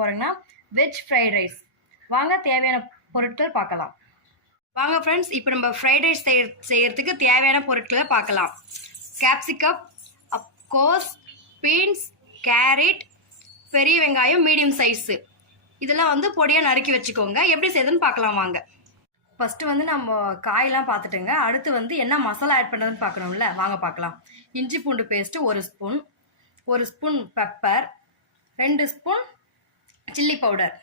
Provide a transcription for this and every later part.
போறோம்னா veg fried rice. வாங்க தேவையான பொருட்கள் பார்க்கலாம். வாங்க ஃப்ரெண்ட்ஸ், இப்போ நம்ம ஃப்ரைட் ரைஸ் செய்யறதுக்கு தேவையான பொருட்களை பார்க்கலாம். கேப்சிகம், கோஸ், பீன்ஸ், கேரட், பெரிய வெங்காயம் மீடியம் சைஸு, இதெல்லாம் வந்து பொடியாக நறுக்கி வச்சுக்கோங்க. எப்படி செய்யுதுன்னு பார்க்கலாம் வாங்க. ஃபஸ்ட்டு வந்து நம்ம காயெல்லாம் பார்த்துட்டுங்க. அடுத்து வந்து என்ன மசாலா ஆட் பண்ணுறதுன்னு பார்க்கணும்ல, வாங்க பார்க்கலாம். இஞ்சி பூண்டு paste 1 spoon, 1 spoon pepper, 2 spoon chilli powder.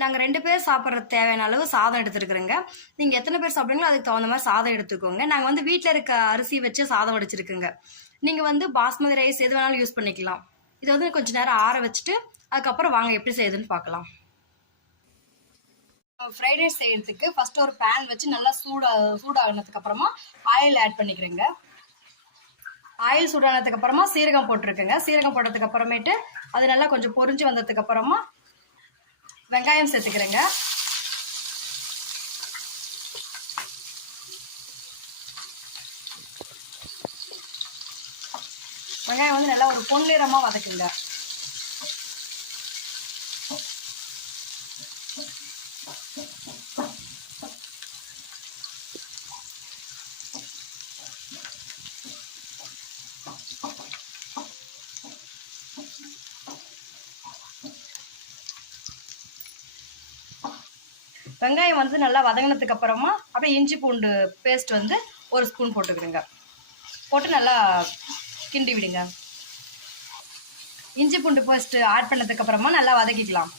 நாங்கள் 2 பேர் சாப்பிட்றது தேவையான அளவு சாதம் எடுத்துருக்குறோங்க. நீங்கள் எத்தனை பேர் சாப்பிட்றீங்களோ அதுக்கு தகுந்த மாதிரி சாதம் எடுத்துக்கோங்க. நாங்கள் வந்து வீட்டில் இருக்க அரிசி வச்சு சாதம் வடிச்சிருக்குங்க. நீங்கள் வந்து பாஸ்மதி ரைஸ் எது வேணாலும் யூஸ் பண்ணிக்கலாம். இதை வந்து கொஞ்சம் நேரம் ஆற வச்சுட்டு அதுக்கப்புறம் வாங்க எப்படி செய்யுதுன்னு பார்க்கலாம். ஃப்ரைட் ரைஸ் செய்யறதுக்கு ஃபர்ஸ்ட் ஒரு பேன் வச்சு நல்லா சூடாகினதுக்கு அப்புறமா ஆயில் ஆட் பண்ணிக்கிறேங்க. ஆயில் சூடானதுக்கு அப்புறமா சீரகம் போட்டிருக்குங்க. சீரகம் போட்டதுக்கு அப்புறமேட்டு அது நல்லா கொஞ்சம் பொரிஞ்சு வந்ததுக்கு அப்புறமா வெங்காயம் சேர்த்துக்கிறேங்க. வெங்காயம் வந்து நல்லா ஒரு பொன்னிறமா வதக்குங்க. வெங்காயம் வந்து நல்லா வதங்கினதுக்கு அப்புறமா அப்படியே இஞ்சி பூண்டு பேஸ்ட் வந்து 1 ஸ்பூன் போட்டுக்கிறேங்க. போட்டு நல்லா கிண்டி விடுங்க. இஞ்சி பூண்டு பேஸ்ட் ஆட் பண்ணதுக்கு அப்புறமா நல்லா வதக்கிக்கலாம்.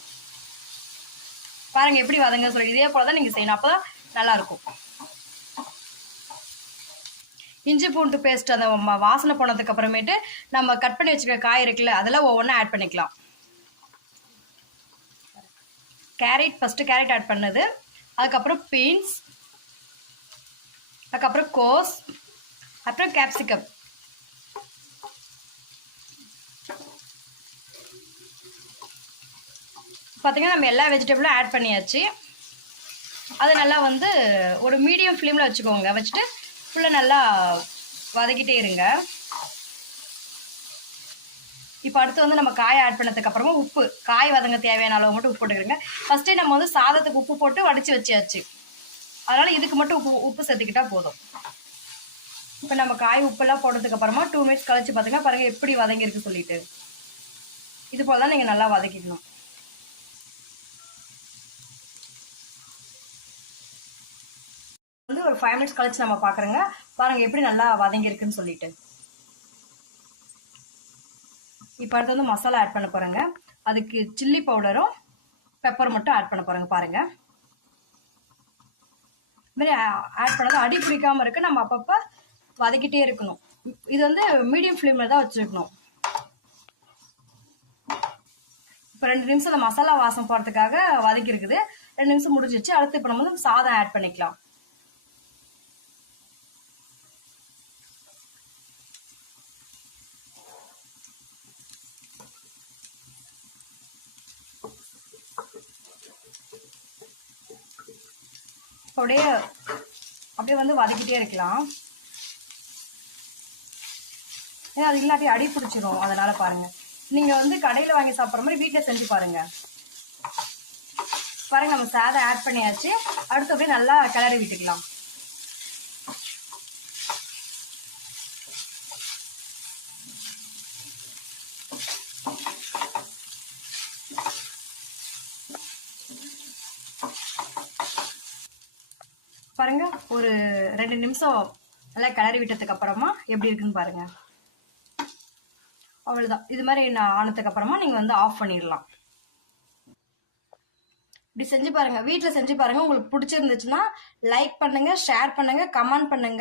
பாருங்க எப்படி வதங்க சொல்லி, இதே போலதான் நீங்க செய்யணும், அப்பதான் நல்லா இருக்கும். இஞ்சி பூண்டு பேஸ்ட் அந்த வாசனை போனதுக்கு அப்புறமேட்டு நம்ம கட் பண்ணி வச்சுக்கிற காய் இருக்குல்ல, அதெல்லாம் ஒவ்வொன்றா ஆட் பண்ணிக்கலாம். கேரட் ஃபர்ஸ்ட் கேரட் ஆட் பண்ணது, அதுக்கப்புறம் பீன்ஸ், அதுக்கப்புறம் கோஸ், அப்புறம் கேப்சிகம். பார்த்தீங்கன்னா நம்ம எல்லா வெஜிடபிளும் ஆட் பண்ணியாச்சு. அது நல்லா வந்து ஒரு மீடியம் ஃப்ளேமில் வச்சுக்கோங்க. வச்சுட்டு ஃபுல்லாக நல்லா வதக்கிட்டே இருங்க. இப்போ அடுத்து வந்து நம்ம காய் ஆட் பண்ணதுக்கு அப்புறமா உப்பு, காய் வதங்க தேவையான அளவு மட்டும் உப்பு போட்டுக்கிறோங்க. ஃபர்ஸ்டே நம்ம வந்து சாதத்துக்கு உப்பு போட்டு வடிச்சு வச்சாச்சு, அதனால இதுக்கு மட்டும் உப்பு சேர்த்துக்கிட்டா போதும். இப்போ நம்ம காய் உப்பெல்லாம் போட்டதுக்கு அப்புறமா 2 மினிட்ஸ் கழிச்சு பார்த்தீங்கன்னா பாருங்க எப்படி வதங்கிருக்கு சொல்லிட்டு. இது போல தான் நீங்கள் நல்லா வதக்கிக்கணும். வந்து ஒரு 5 மினிட்ஸ் கழிச்சு நம்ம பார்க்குறோங்க. பாருங்க எப்படி நல்லா வதங்கிருக்குன்னு சொல்லிட்டு. இப்போ அடுத்து வந்து மசாலா ஆட் பண்ண போறேங்க. அதுக்கு சில்லி பவுடரும் பெப்பர் மட்டும் ஆட் பண்ண போறேங்க. பாருங்க இந்த மாதிரி ஆட் பண்ணது அடி பிடிக்காம இருக்கு. நம்ம அப்பப்ப வதக்கிட்டே இருக்கணும். இது வந்து மீடியம் ஃப்ளேம்ல தான் வச்சிருக்கணும். இப்போ 2 நிமிஷம் இந்த மசாலா வாசம் போறதுக்காக வதக்கி இருக்குது. 2 நிமிஷம் முடிஞ்சிச்சு. அடுத்து இப்போ நம்ம வந்து சாதம் ஆட் பண்ணிக்கலாம். அப்படியே வந்து வதக்கிட்டே இருக்கலாம். ஏன்னா அது இல்லாட்டி அடி பிடிச்சிரும். அதனால பாருங்க, நீங்க வந்து கடையில வாங்கி சாப்பிட்ற மாதிரி வீட்டுல செஞ்சு பாருங்க. பாருங்க நம்ம சாதம் ஆட் பண்ணியாச்சு. அடுத்து அப்படியே நல்லா கிளறி விட்டுக்கலாம். பாருங்க ஒரு 2 நிமிஷம் நல்லா கிளறி விட்டதுக்கு அப்புறமா எப்படி இருக்குன்னு பாருங்க. அவ்வளவுதான். இது மாதிரி ஆனதுக்கு அப்புறமா நீங்க வந்து ஆஃப் பண்ணிடலாம். இப்படி செஞ்சு பாருங்க, வீட்டுல செஞ்சு பாருங்க. உங்களுக்கு பிடிச்சிருந்துச்சுன்னா லைக் பண்ணுங்க, ஷேர் பண்ணுங்க, கமெண்ட் பண்ணுங்க.